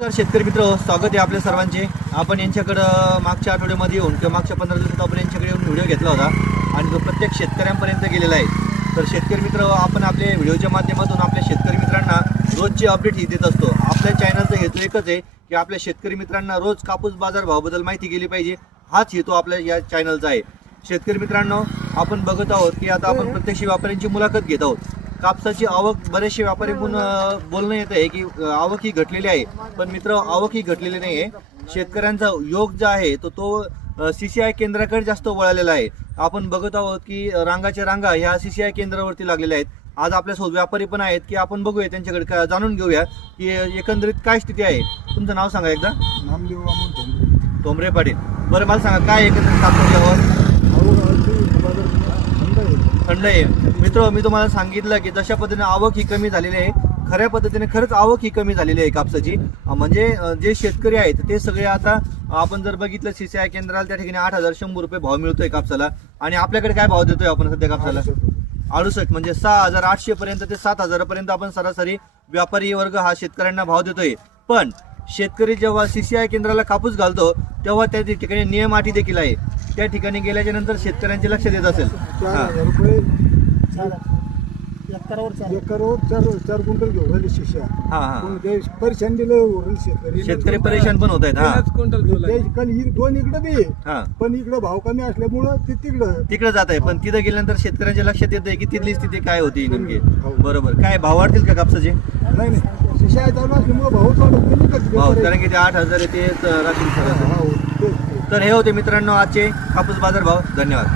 तर शेतकरी मित्र स्वागत आहे आपल्या सर्वांचे। आपण यांच्याकडं मागच्या आठवड्यामध्ये येऊन किंवा मागच्या 15 दिवसात आपण यांच्याकडे येऊन व्हिडिओ घेतला होता आणि तो प्रत्येक शेतकऱ्यांपर्यंत गेलेला आहे। तर शेतकरी मित्र आपण आपल्या व्हिडिओच्या माध्यमातून आपल्या शेतकरी मित्रांना रोजची अपडेट ही देत असतो। आपल्या चॅनलचा हेतू एकच आहे की आपल्या शेतकरी मित्रांना रोज कापूस बाजार भावाबद्दल माहिती गेली पाहिजे, हाच हेतू आपल्या या चॅनलचा आहे। शेतकरी मित्रांनो, आपण बघत आहोत की आता आपण प्रत्यक्ष व्यापाऱ्यांची मुलाखत घेत आहोत। कापसाची आवक बरेचसे व्यापारी बोलणं येत आहे की आवक ही घटलेली आहे, पण मित्र आवक ही घटलेली नाही आहे। शेतकऱ्यांचा योग जो आहे तो CCI केंद्राकडे जास्त वळलेला आहे। आपण बघत आहोत की रांगाच्या रांगा ह्या CCI केंद्रावरती लागलेल्या आहेत। आज आपल्यासोबत व्यापारी पण आहेत की आपण बघूया त्यांच्याकडे जाणून घेऊया की एकंदरीत काय स्थिती आहे। तुमचं नाव सांगा एकदा। नामदेव तोमरे पाटील। बरं मला सांगा काय एकंदरीत कापसाची आवक थंड आहे। मित्र मी तुम्हाला सांगितलं की जशा पद्धतीने आवक ही कमी झालेली आहे, खऱ्या पद्धतीने खरंच आवक ही कमी झालेली आहे कापसाची। म्हणजे जे शेतकरी आहेत ते सगळे आता आपण जर बघितलं CCI केंद्राला त्या ठिकाणी 8,100 रुपये भाव मिळतोय कापसाला। आणि आपल्याकडे काय भाव देतोय आपण सध्या कापसाला? 68 म्हणजे 6,800 पर्यंत ते 7,000 पर्यंत आपण सरासरी व्यापारी वर्ग हा शेतकऱ्यांना भाव देतोय। पण शेतकरी जेव्हा CCI केंद्राला कापूस घालतो तेव्हा त्या ठिकाणी नियम अटी देखील आहे। त्या ठिकाणी गेल्याच्या नंतर शेतकऱ्यांचे लक्ष देत असेल 4,000 रुपये एकरावर 4 क्विंटल घेऊन राहिले शिष्या। परेशान दिलं शेतकरी परेशान पण होत आहेत। दोन इकडे बी पण इकडे भाव कमी असल्यामुळं ते तिकडे जात आहे, पण तिथे गेल्यानंतर शेतकऱ्यांच्या लक्षात येत आहे की तिथली स्थिती काय होती नेमकी। बरोबर, काय भाव वाढतील का कापसाचे? नाही शिष्या चालू असल्यामुळे भाव कारण की ते 8,000 येते राहतील। तर हे होते मित्रांनो आजचे कापूस बाजार भाव। धन्यवाद।